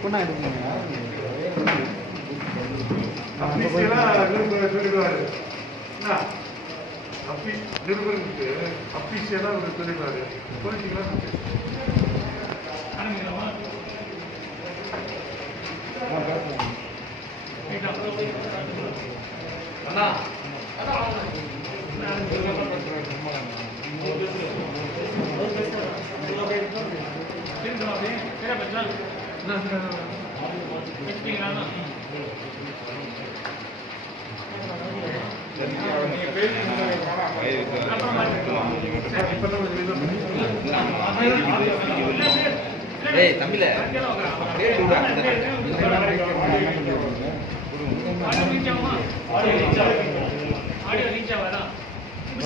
எப்படின்னா எடுப்பீங்க நிருபருக்கு அபிஷியலா ஒரு சொல்லிடுவாரு சொல்லிட்டீங்களா அண்ணா தமிழ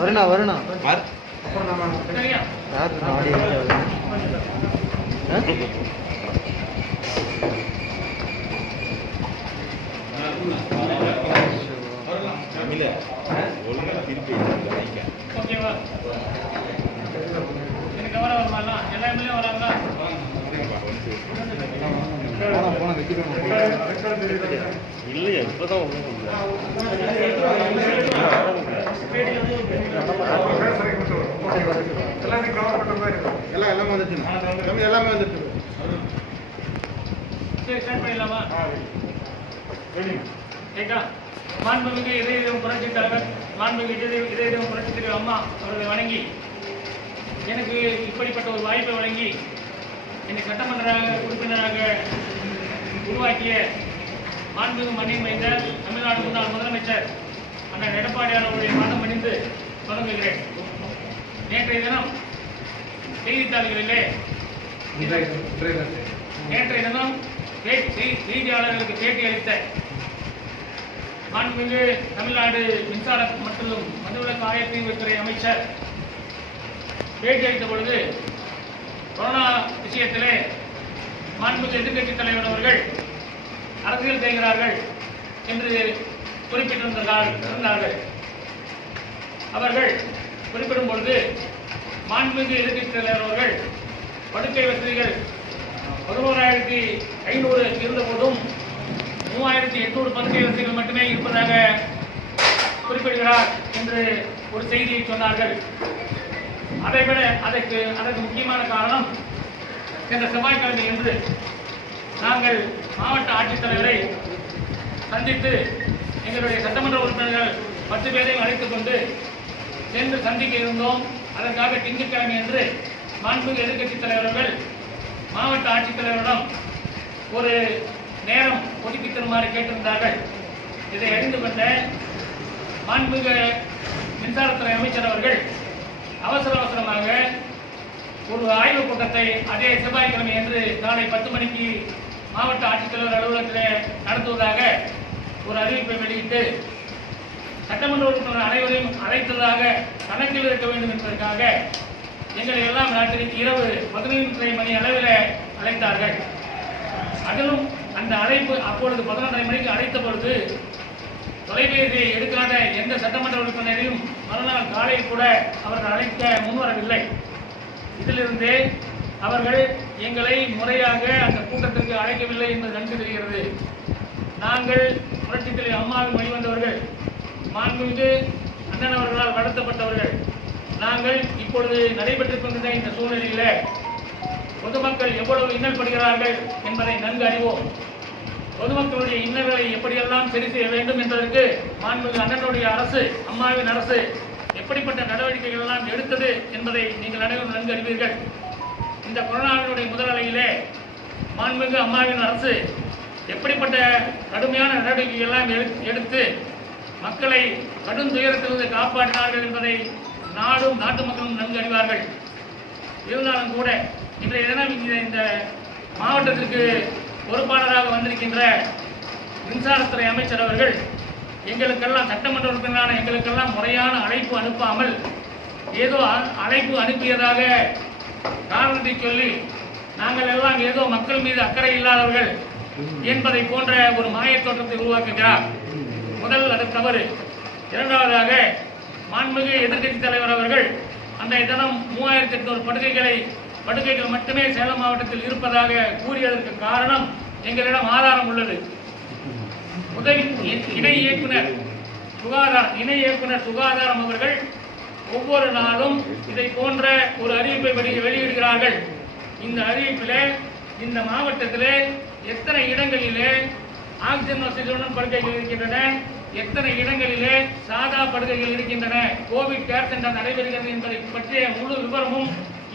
வருணா வருணா ஒழுங்கா திருப்பி ஓகேவா எனக்கு கவனம் வருமாங்களா எல்லா எம்எல்ஏ வராங்களா இல்லையா இப்பதான் எல்லாமே வந்துச்சு எல்லாமே வந்துட்டு சரி ஸ்டார்ட் பண்ணிடலாமா கேட்கா மாண்புமிகு இதயம் புரட்சி தலைவர் மாண்புமிகு இதயம் புரட்சி தலைவர் அம்மா அவர்களை வணங்கி எனக்கு இப்படிப்பட்ட ஒரு வாய்ப்பை வழங்கி என்னை சட்டமன்ற உறுப்பினராக உருவாக்கிய மாண்புமிகு மண்ணின் மைந்தர் தமிழ்நாடு முன்னாள் முதலமைச்சர் அண்ணன் எடப்பாடியார் அவருடைய பாதம் பணிந்து தொடங்குகிறேன். நேற்றைய தினம் செய்தித்தாள்களிலே நேற்றைய தினம் செய்தியாளர்களுக்கு பேட்டி அளித்த மாண்புமிகு தமிழ்நாடு மின்சார மற்றும் மதுவிலக்கு ஆயத்தீர்வுத்துறை அமைச்சர் பேட்டி அளித்த பொழுது கொரோனா விஷயத்திலே மாண்புமிகு எதிர்க்கட்சித் தலைவர் அவர்கள் அரசியல் செய்கிறார்கள் என்று குறிப்பிட்டிருந்தார்கள். அவர்கள் குறிப்பிடும் பொழுது மாண்புமிகு எதிர்க்கட்சித் தலைவர் அவர்கள் படுக்கை வசதிகள் 11,500 இருந்தபோதும் 3,800 படுக்கை வசதிகள் மட்டுமே இருப்பதாக குறிப்பிடுகிறார் என்று ஒரு செய்தியை சொன்னார்கள். அதைவிட அதற்கு முக்கியமான காரணம் சென்ற செவ்வாய்க்கிழமை என்று நாங்கள் மாவட்ட ஆட்சித்தலைவரை சந்தித்து எங்களுடைய சட்டமன்ற உறுப்பினர்கள் 10 பேரையும் அழைத்துக் கொண்டு சென்று சந்திக்க இருந்தோம். அதற்காக திங்கட்கிழமை என்று மாண்புமிகு எதிர்க்கட்சித் தலைவர்கள் மாவட்ட ஆட்சித்தலைவரிடம் ஒரு நேரம் ஒதுக்கி தருமாறு கேட்டிருந்தார்கள். இதை அறிந்து கொண்ட மாண்புமிகு மின்சாரத்துறை அமைச்சர் அவர்கள் அவசரமாக ஒரு ஆய்வுக் கூட்டத்தை அதே செவ்வாய்க்கிழமை என்று காலை 10 மணிக்கு மாவட்ட ஆட்சித்தலைவர் அலுவலகத்தில் நடத்துவதாக ஒரு அறிவிப்பை வெளியிட்டு சட்டமன்ற உறுப்பினர் அனைவரையும் அழைத்ததாக கணக்கில் இருக்க வேண்டும் என்பதற்காக எங்களை எல்லாம் ராத்திரி இரவு 11:30 மணி அளவில் அழைத்தார்கள். அதிலும் அந்த அழைப்பு அப்பொழுது 11:30 மணிக்கு அழைத்த பொழுது தொலைபேசியை எடுக்காத எந்த சட்டமன்ற உறுப்பினரையும் மறுநாள் காலையில் கூட அவர்கள் அழைக்க முன்வரவில்லை. இதிலிருந்தே அவர்கள் எங்களை முறையாக அந்த கூட்டத்திற்கு அழைக்கவில்லை என்பது நன்கு தெரிகிறது. நாங்கள் புரட்சித் தலைவர் அம்மாவின் வழிவந்தவர்கள், மாண்புமிகு அண்ணன் அவர்களால் வளர்த்தப்பட்டவர்கள். நாங்கள் இப்பொழுது நடைபெற்றுக் கொண்டிருந்த இந்த சூழ்நிலையில் பொதுமக்கள் எவ்வளவு இன்னல்படுகிறார்கள் என்பதை நன்கு அறிவோம். பொதுமக்களுடைய இன்னல்களை எப்படியெல்லாம் சரி செய்ய வேண்டும் என்பதற்கு மாண்புமிகு அண்ணனுடைய அரசு, அம்மாவின் அரசு எப்படிப்பட்ட நடவடிக்கைகள் எல்லாம் எடுத்தது என்பதை நீங்கள் அனைவரும் நன்கு அறிவீர்கள். இந்த கொரோனாவினுடைய முதல் அலையிலே மாண்புமிகு அம்மாவின் அரசு எப்படிப்பட்ட கடுமையான நடவடிக்கைகள் எல்லாம் எடுத்து மக்களை கடும் துயரத்திலிருந்து காப்பாற்றினார்கள் என்பதை நாடும் நாட்டு மக்களும் நன்கு அறிவார்கள். இருந்தாலும் கூட இன்றைய தினம் இந்த மாவட்டத்திற்கு பொறுப்பாளராக வந்திருக்கின்ற மின்சாரத்துறை அமைச்சர் அவர்கள் எங்களுக்கெல்லாம் சட்டமன்ற உறுப்பினரான எங்களுக்கெல்லாம் முறையான அழைப்பு அனுப்பாமல் ஏதோ அழைப்பு அனுப்பியதாக காரணத்தை சொல்லி நாங்கள் எல்லாம் ஏதோ மக்கள் மீது அக்கறை இல்லாதவர்கள் என்பதை போன்ற ஒரு மாயத் தோற்றத்தை உருவாக்குகிறார். முதல் அது தவறு. இரண்டாவதாக மாண்புமிகு எதிர்க்கட்சித் தலைவர் அவர்கள் அன்றைய தினம் 3,800 படுக்கைகள் மட்டுமே சேலம் மாவட்டத்தில் இருப்பதாக கூறியதற்கு காரணம் எங்களிடம் ஆதாரம் உள்ளது. உதவி இணை இயக்குனர் சுகாதாரம் அவர்கள் ஒவ்வொரு நாளும் இதை போன்ற ஒரு அறிவிப்பை வெளியிடுகிறார்கள். இந்த அறிவிப்பிலே இந்த மாவட்டத்திலே எத்தனை இடங்களிலே ஆக்சிஜன் வசதியுடன் படுக்கைகள் இருக்கின்றன, எத்தனை இடங்களிலே சாதா படுக்கைகள் இருக்கின்றன, கோவிட் கேர் சென்டர் நடைபெறுகிறது என்பதை பற்றிய முழு விவரமும்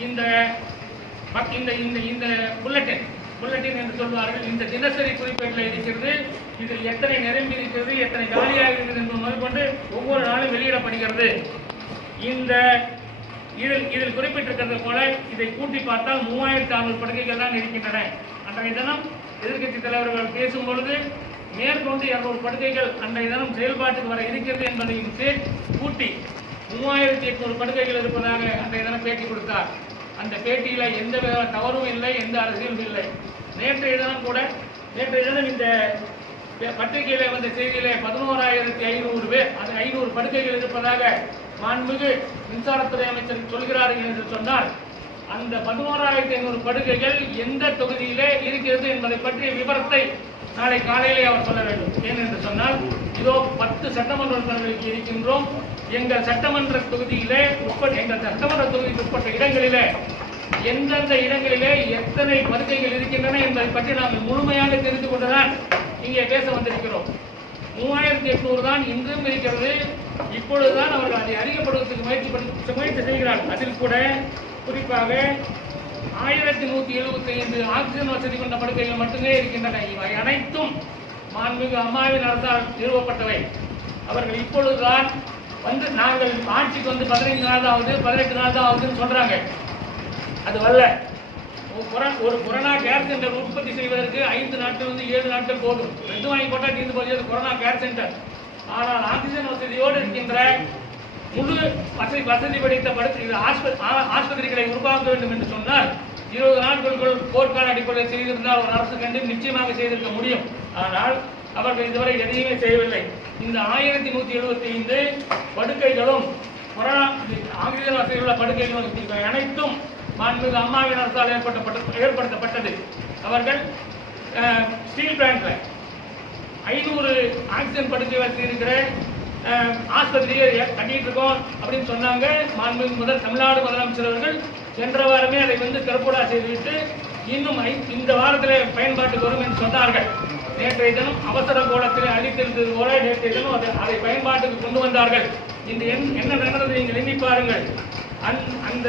இந்த புல்லட்டின் என்று சொல்வார்கள், இந்த தினசரி குறிப்பேட்டில் இருக்கிறது. இதில் எத்தனை நிரம்பி இருக்கிறது, எத்தனை காலியாக இருக்கிறது என்பது முதற்கொண்டு ஒவ்வொரு நாளும் வெளியிடப்படுகிறது. இதில் குறிப்பிட்டிருக்கிறது போல இதை கூட்டி பார்த்தால் 3600 படுக்கைகள் தான் இருக்கின்றன. அன்றைய தினம் எதிர்க்கட்சி தலைவர்கள் பேசும் பொழுது மேற்கொண்டு 200 படுக்கைகள் அன்றைய தினம் செயல்பாட்டுக்கு வர இருக்கிறது என்பதையும் கூட்டி 3800 படுக்கைகள் இருப்பதாக அன்றைய தினம் பேட்டி கொடுத்தார். அந்த பேட்டியில எந்த தவறும் இல்லை, எந்த அரசியலும் இல்லை. நேற்றைய தினம் இந்த பத்திரிகையில வந்த செய்தியிலே 11500 பேர், அது 500 படுக்கைகள் இருப்பதாக மாண்புமிகு மின்சாரத்துறை அமைச்சர் சொல்கிறார்கள் என்று சொன்னால், அந்த 11500 படுக்கைகள் எந்த தொகுதியிலே இருக்கிறது என்பதை பற்றிய விவரத்தை நாளை காலையிலே அவர் சொல்ல வேண்டும். ஏனென்று சொன்னால், இதோ 10 சட்டமன்ற உறுப்பினர்களுக்கு இருக்கின்றோம். எங்கள் சட்டமன்ற தொகுதியிலே உட்பட்ட இடங்களிலே எந்தெந்த இடங்களிலே எத்தனை படுக்கைகள் இருக்கின்றன என்பதை பற்றி நாங்கள் முழுமையாக தெரிந்து கொண்டுதான் இங்கே பேச வந்திருக்கிறோம். 3800 தான் இன்றும் இருக்கிறது. இப்பொழுதுதான் அவர்கள் அதை அறியப்படுவதற்கு முயற்சி செய்கிறார்கள். அதில் கூட குறிப்பாக 1175 ஆக்சிஜன் வசதி கொண்ட படுக்கைகள் மட்டுமே இருக்கின்றன. இவை அனைத்தும் மாண்புமிகு அம்மாவின் அரசால் நிறுவப்பட்டவை. அவர்கள் இப்பொழுதுதான் நாங்கள் ஆட்சிக்கு 15 நாள் தான் ஆகுது, 18 நாள் தான் ஆகுதுன்னு சொல்றாங்க. அது வரல. ஒரு கொரோனா கேர் சென்டர் உற்பத்தி செய்வதற்கு 5 நாட்கள் 7 நாட்கள் போதும். 2 வாங்கி போட்டா தீர்ந்து போகிறது கொரோனா கேர் சென்டர். ஆனால் ஆக்சிஜன் வசதியோடு இருக்கின்ற முழு வசதி படைத்த ஆஸ்பத்திரிகளை உருவாக்க வேண்டும் என்று சொன்னால் 20 நாட்களுக்குள் போர்க்கால அடிப்படையில் செய்திருந்தால் ஒரு அரசு கண்டு நிச்சயமாக செய்திருக்க முடியும். ஆனால் அவர்கள் இதுவரை எதையுமே செய்யவில்லை. இந்த 1175 படுக்கைகளும் கொரோனா ஆக்சிஜன் வசதியுள்ள படுக்கைகளும் அனைத்தும் மாண்புமிகு அம்மாவின் அரசால் ஏற்படுத்தப்பட்டது. அவர்கள் ஸ்டீல் பிளான்ட்ல 500 ஆக்சிஜன் படுக்கை வசதி இருக்கிற ஆஸ்பத்திரியை கட்டிட்டு இருக்கோம் அப்படின்னு சொன்னாங்க. மாண்புமிகு தமிழ்நாடு முதலமைச்சர் அவர்கள் சென்ற வாரமே அதை திறப்புடா செய்துவிட்டு இன்னும் இந்த வாரத்தில் பயன்பாட்டுக்கு வரும் என்று சொன்னார்கள். நேற்றைய தினம் அவசர கோலத்தில் அளித்திருந்தது போல நேற்றைய தினம் அதை பயன்பாட்டுக்கு கொண்டு வந்தார்கள். இந்த என்ன நடந்தது நீங்கள் எண்ணி பாருங்கள். அந்த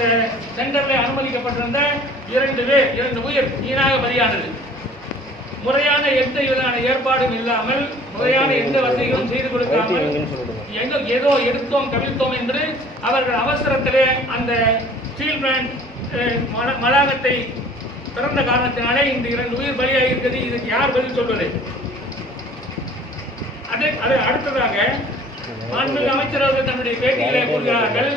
சென்டர்ல அனுமதிக்கப்பட்டிருந்த 2 உயிர் வீணாக பலியானது. முறையான எந்த விதமான ஏற்பாடும் இல்லாமல், முறையான எந்த வசதிகளும் செய்து கொடுக்காமல் ஏதோ எடுத்தோம் கவிழ்த்தோம் என்று அவர்கள் அவசரத்திலே அந்த ஸ்டீல் பிளான்ட் வளாகத்தை திறந்த காரணத்தினாலே இந்த 2 உயிர் பலியாக இருக்கிறது. இதுக்கு யார் பதில் சொல்வது? அடுத்ததாக மாண்புமிகு அமைச்சர் அவர்கள் தன்னுடைய பேட்டியிலே கூறுகிறார்கள்,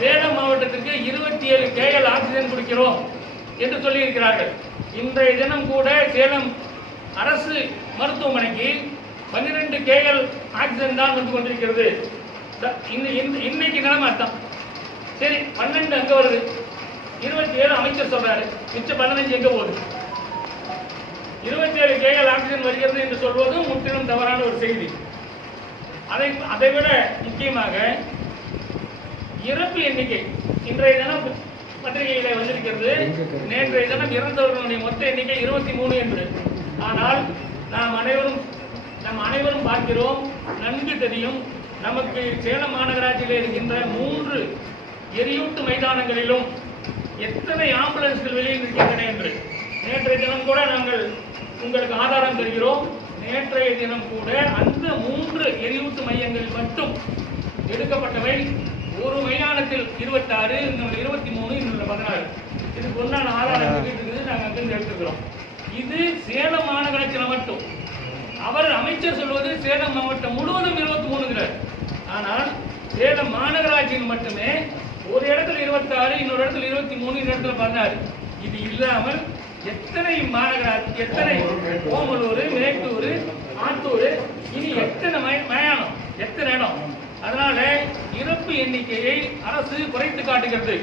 சேலம் மாவட்டத்திற்கு 27 KL ஆக்சிஜன் கொடுக்கிறோம் என்று சொல்லி இருக்கிறார்கள். இன்றைய தினம் கூட சேலம் அரசு மருத்துவமனைக்கு 12 KL ஆக்சிஜன் தான் வந்து கொண்டிருக்கிறது. இன்னைக்கு நிலைமை அர்த்தம். சரி, 12 அங்க வருது, 27 அமைச்சர் சொல்றாரு, மிச்சம் 15 எங்க போகுது? 27 KL ஆக்சிஜன் வருகிறது என்று சொல்வது முற்றிலும் தவறான ஒரு செய்தி. அதை விட முக்கியமாக இறப்பு எண்ணிக்கை இன்றைய தினம் பத்திரிகையில வந்திருக்கிறது. நேற்றைய தினம் இறந்தவர்களுடைய மொத்த எண்ணிக்கை 23 என்று. ஆனால் நாம் அனைவரும் பார்க்கிறோம், நன்கு தெரியும். நமக்கு சேலம் மாநகராட்சியில் இருக்கின்ற 3 எரியூட்டு மைதானங்களிலும் எத்தனை ஆம்புலன்ஸ்கள் வெளியில் இருக்கின்றன என்று நேற்றைய தினம் கூட நாங்கள் உங்களுக்கு ஆதாரம் தருகிறோம். நேற்றைய தினம் கூட அந்த 3 எரியூட்டு மையங்களில் மட்டும் எடுக்கப்பட்டவை ஒரு மைதானத்தில் 26, இன்னொரு 23, இன்னொரு 16. இதுக்கு ஒன்றான ஆதாரம் இருக்குது, நாங்கள் அங்கிருந்து எடுத்துக்கிறோம். இது சேலம் மாநகராட்சியில் மட்டும். அவர் அமைச்சர் சொல்வது சேலம் மாவட்டம் முழுவதும் 23. ஆனால் சேலம் மாநகராட்சியில் மட்டுமே ஒரு இடத்துல 26, இன்னொரு இடத்துல 23, இன்னொரு இடத்துல 16. இது இல்லாமல் எத்தனை மாநகராட்சி, எத்தனை ஓமலூர், மேட்டூர், ஆத்தூர், இனி எத்தனை மயானம், எத்தனை இடம். அதனால இறப்பு எண்ணிக்கையை அரசு குறைத்து காட்டுகிறது.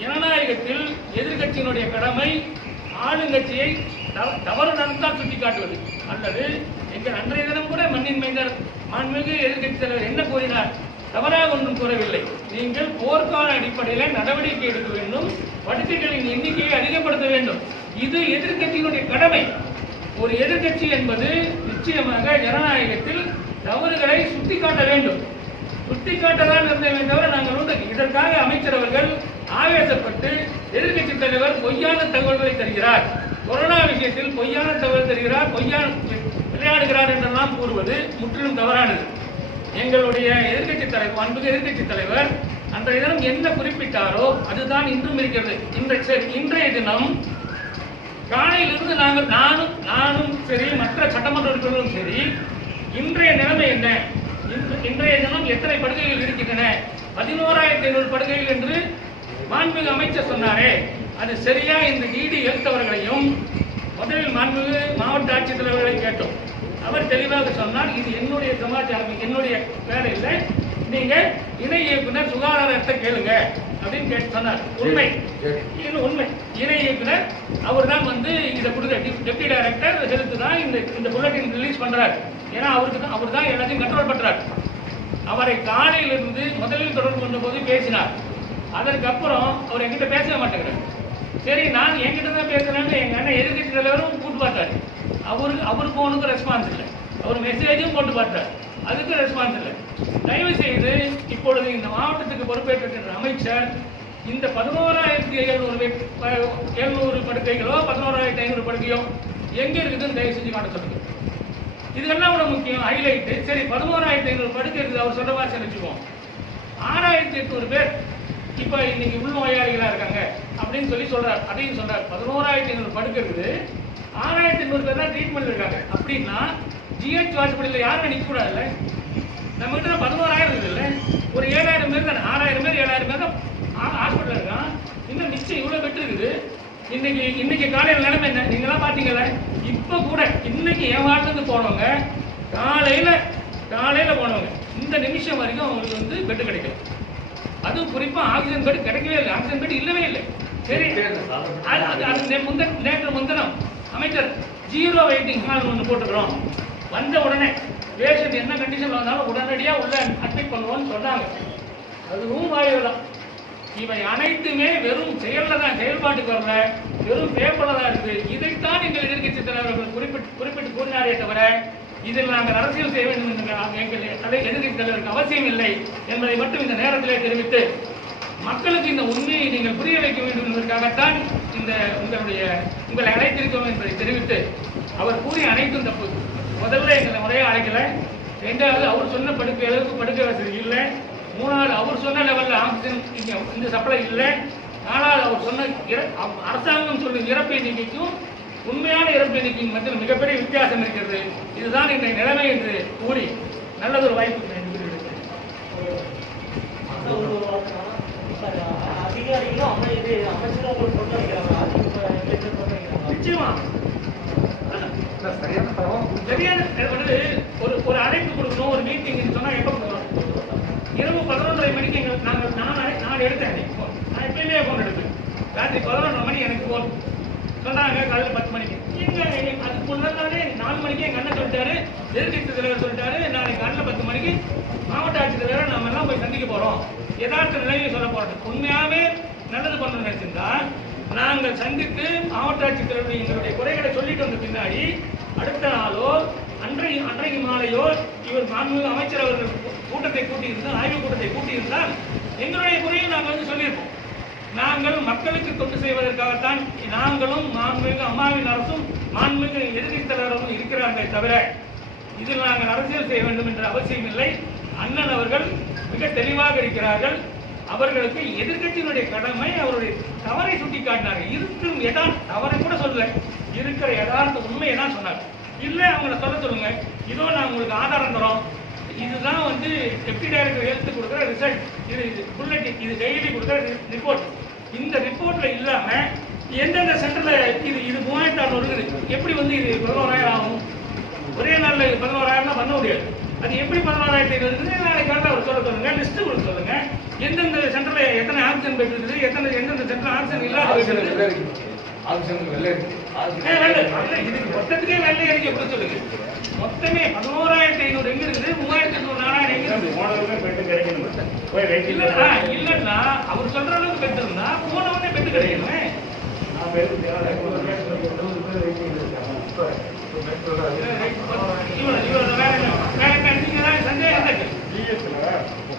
ஜனநாயகத்தில் எதிர்கட்சியினுடைய கடமை ஆளுங்கட்சியை தவறு நடந்தால் சுட்டிக்காட்டுவது அல்லது எங்கள் அன்றைய தினம் கூட மண்ணின் மைந்தர் மாண்புமிகு எதிர்க்கட்சி தலைவர் என்ன கூறினார்? தவறாக ஒன்றும் கூறவில்லை. நீங்கள் போர்க்கால அடிப்படையில் நடவடிக்கை எடுக்க வேண்டும், படுக்கைகளின் எண்ணிக்கையை அதிகப்படுத்த வேண்டும். இது எதிர்க்கட்சியினுடைய கடமை. ஒரு எதிர்க்கட்சி என்பது நிச்சயமாக ஜனநாயகத்தில் தவறுகளை சுட்டிக்காட்ட வேண்டும். சுட்டிக்காட்டதான் இருந்தவே தவிர நாங்கள் உண்டு. இதற்காக அமைச்சர் அவர்கள் ஆவேசப்பட்டு எதிர்க்கட்சி தலைவர் பொய்யான தகவல்களை தருகிறார், கொரோனா விஷயத்தில் பொய்யான தகவல் தருகிறார், பொய்யான விளையாடுகிறார் என்றெல்லாம் கூறுவது முற்றிலும் தவறானது. எங்களுடைய எதிர்க்கட்சி தலைவர், அன்புக்கு எதிர்க்கட்சி தலைவர் அன்றைய தினம் என்ன குறிப்பிட்டாரோ அதுதான் இன்றும் இருக்கிறது. இன்றைய தினம் காலையிலிருந்து நானும் சரி, மற்ற சட்டமன்ற உறுப்பினர்களும் சரி, இன்றைய நிலைமை என்ன, இன்றைய தினம் எத்தனை படுகைகள் இருக்கின்றன? 11,500 படுகைகள் என்று மாண்புமிகு அமைச்சர் சொன்னாரே, அது சரியா என்று இடி எழுத்தவர்களையும் முதலில் மாண்புமிகு மாவட்ட ஆட்சித்தலைவர்களை கேட்டோம். அவர் தெளிவாக சொன்னார், இது என்னுடைய சமாச்சாரம், என்னுடைய வேலை இல்லை, நீங்க இணை இயக்குனர் சுகாதாரத்தை கேளுங்க அப்படின்னு கேட்டு சொன்னார். உண்மை, உண்மை. இணை இயக்குனர் அவர் தான் வந்து இதை கொடுத்த டெப்டி டைரக்டர் ஹெல்த் தான் இந்த புல்லட்டின் ரிலீஸ் பண்றாரு. ஏன்னா அவர் தான் எல்லாத்தையும் கண்ட்ரோல் பண்றாரு. அவரை காலையிலிருந்து முதலில் தொடர்பு கொண்ட போது பேசினார். அதற்கப்புறம் அவர் என்கிட்ட பேசவே மாட்டேங்கிறார். சரி, நான் என்கிட்ட தான் பேசுறேன்னு எங்க அண்ணன் எதிர்க்கட்சி தலைவரும் கூட்டு பார்த்தாரு. அவர் போனுக்கு ரெஸ்பான்ஸ் இல்லை, அவர் மெசேஜும் போட்டு பார்த்தார், அதுக்கு ரெஸ்பான்ஸ் இல்லை. தயவு செய்து இப்பொழுது இந்த மாவட்டத்துக்கு பொறுப்பேற்ற அமைச்சர் இந்த 11,700 படுக்கைகளோ 11,500 படுக்கையோ எங்க இருக்குதுன்னு தயவு செஞ்சு காட்ட சொல்லுங்க. இதெல்லாம் கூட முக்கியம், ஹைலைட். சரி, 11,500 படுக்கை இருக்குது, அவர் சொல்ற மாதிரி வச்சுக்குவோம். 6,800 பேர் இப்ப இன்னைக்கு உள்நோயாளிகளா இருக்காங்க அப்படின்னு சொல்றாரு. அதையும் சொல்றாரு. 11,500 படுக்கை இருக்குது, 6,800 பேர் தான் ட்ரீட்மெண்ட் இருக்காங்க. அப்படின்னா ஜிஹெச் ஹாஸ்பிட்டல் யாரும் நிற்க கூடாதுல்ல? நம்ம கிட்ட 11,000 இருக்குது இல்ல, ஒரு 7,000 பேர் தானே, 6,000 பேர் 7,000 பேர் தான் ஹாஸ்பிட்டல் இருக்கான். இன்னும் மிச்சம் இவ்வளவு பெற்று இருக்குது. இன்னைக்கு காலையில் நிலைமை என்ன நீங்களாம் பாத்தீங்கல்ல? இப்ப கூட இன்னைக்கு என் வார்த்தைக்கு போனவங்க காலையில போனவங்க இந்த நிமிஷம் வரைக்கும் அவங்களுக்கு வந்து பெட்டு கிடைக்கல. அதுவும் குறிப்பா ஆக்சிஜன் பெட் கிடைக்கவே இல்லை, ஆக்சிஜன் பெட் இல்லவே இல்லை. சரி, நேற்று முன்தினம் அமைச்சர் 0 வெயிட்டிங் ஹால் ஒன்று போட்டுக்கிறோம், வந்த உடனே பேஷண்ட் என்ன கண்டிஷன்ல வந்தாலும் உடனடியா உள்ள அட்மிட் பண்ணுவோம்னு சொன்னாங்க. அதுவும் வாய்வு தான். இவை அனைத்துமே வெறும் செயல்பாட்டுக்கு வரல, வெறும் பேப்பர்ல தான் இருக்கு. இதைத்தான் எங்கள் எதிர்க்கட்சி தலைவர்கள் குறிப்பிட்டு கூறினாரே தவிர இதில் நாங்கள் அரசியல் செய்ய வேண்டும் என்று எங்கள் எதிர்க்கட்சி தலைவருக்கு அவசியம் இல்லை என்பதை மட்டும் இந்த நேரத்திலே தெரிவித்து, மக்களுக்கு இந்த உண்மையை நீங்கள் புரிய வைக்க வேண்டும் என்பதற்காகத்தான் உங்களை அழைத்திருக்கிறோம் என்பதை தெரிவித்து, அவர் கூறிய அனைத்தும் தப்பு. முதல்ல எங்களை முறையை அழைக்கல, 2வது அவர் சொன்ன படுக்கை வசதி இல்லை, 3வது அவர் சொன்ன லெவல்ல ஆக்சிஜன் இந்த சப்ளை இல்லை, 4வது அவர் சொன்ன அரசாங்கம் சொல்லும் இறப்பு எண்ணிக்கைக்கும் உண்மையான இறப்பு எண்ணிக்கையும் மத்தியில் மிகப்பெரிய வித்தியாசம் இருக்கிறது. இதுதான் இன்றைய நிலைமை என்று கூறி நல்லதொரு வாய்ப்பு நிச்சயமா சரியான ஒரு அழைப்பு கொடுக்கணும். ஒரு மீட்டிங் சொன்னா எப்ப கொடுக்கணும்? இரவு 11:30 மணிக்கு நான் எடுத்தேன். நான் எப்பயுமே போன் எடுப்பேன். ராத்திரி 11:30 மணி எனக்கு போன் சொன்னாங்க, காலையில் 10 மணிக்கு. அதுக்கு முன்னாலே 4 மணிக்கு எங்க அண்ணன் சொல்லிட்டாரு, எதிர்க்கட்சி தலைவர் சொல்லிட்டாரு, நாளைக்கு காலையில் 10 மணிக்கு மாவட்ட ஆட்சித்தலைவரை நம்ம எல்லாம் போய் சந்திக்க போறோம், யதார்த்த நிலையை சொல்ல போறோம். உண்மையாவே நல்லது பண்ண நினைச்சிருந்தா நாங்கள் சந்தித்து மாவட்ட ஆட்சித்தலைவருடைய எங்களுடைய குறைகளை சொல்லிட்டு வந்த பின்னாடி அடுத்த நாளோ அன்றைக்கு மாலையோ இவர் மாண்புமிகு அமைச்சர் அவர்கள் கூட்டத்தை கூட்டியிருந்தால், ஆய்வுக் கூட்டத்தை கூட்டியிருந்தால் எங்களுடைய குறையை நாங்கள் வந்து சொல்லியிருப்போம். நாங்கள் மக்களுக்கு தொண்டு செய்வதற்காகத்தான் நாங்களும் மாண்புமிகு அம்மாவின் அரசும் மாண்புமிகு எதிர்க்கட்சி தலைவரும் இருக்கிறார்களே தவிர இதில் நாங்கள் அரசியல் செய்ய வேண்டும் என்ற அவசியம் இல்லை. அண்ணன் அவர்கள் மிக தெளிவாக இருக்கிறார்கள். அவர்களுக்கு எதிர்க்கட்சியினுடைய கடமை அவருடைய தவறை சுட்டிக்காட்டினார்கள். இருக்கும் தவறை கூட சொல்லல, இருக்கிற யதார்த்த உண்மையை தான் சொன்னாங்க. இல்ல அவங்கள சொல்லுங்க, இதோ நான் உங்களுக்கு ஆதாரம் தரோம், இதுதான் வந்து டெப்டி டைரக்டர் ஹெல்த் கொடுக்குற ரிசல்ட், இது புல்லட்டின், இது டெய்லி கொடுக்குற ரிப்போர்ட். இந்த ரிப்போர்ட்ல இல்லாம எந்தெந்த சென்டர்ல இது 3600 இருக்குது, எப்படி வந்து இது 11,000 ஆகும்? ஒரே நாள்ல 11,000 பண்ண முடியாது. அது எப்படி 11,000 இருக்குது? நாளைக்கு காலையில் அவர் சொல்லுங்க, லிஸ்ட் கொடுக்க சொல்லுங்க. எந்தெந்த சென்டர்ல எத்தனை ஆக்சிஜன் பெட் இருக்குது, எந்தெந்த சென்டர் ஆக்சிஜன் இல்லாத வெள்ளை, இதுக்கு மொத்தத்துக்கே வெள்ளை அடிக்க கொடுத்து சொல்லுங்க. மொத்தமே 11,500 எங்க இருக்குது, 3,800 4,000 எங்க இருக்குது? இல்லன்னா அவர் சொல்ற அளவுக்கு பெட் இருந்தா போனவனே பெட் கிடைக்கணுமே. சந்தேகம் இருக்கு.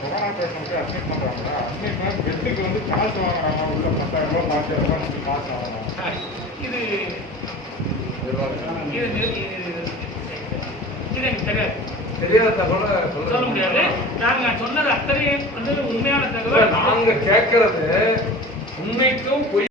கொரோனா பேஷண்ட்க்கு அட்மிட் பண்றாங்க. அட்மிட் பெட்டுக்கு வந்து காசு வாங்குறாங்க. உள்ள 10,000 ரூபாய் 5,000 ரூபாய் காசு வாங்குறாங்க. இது எனக்கு தெரியாது. தெரியாத தகவலை சொல்ல முடியாது. நாங்க சொன்னது அத்தனை வந்து உண்மையான தகவல். நாங்க கேட்கறது உண்மைக்கும் பொய்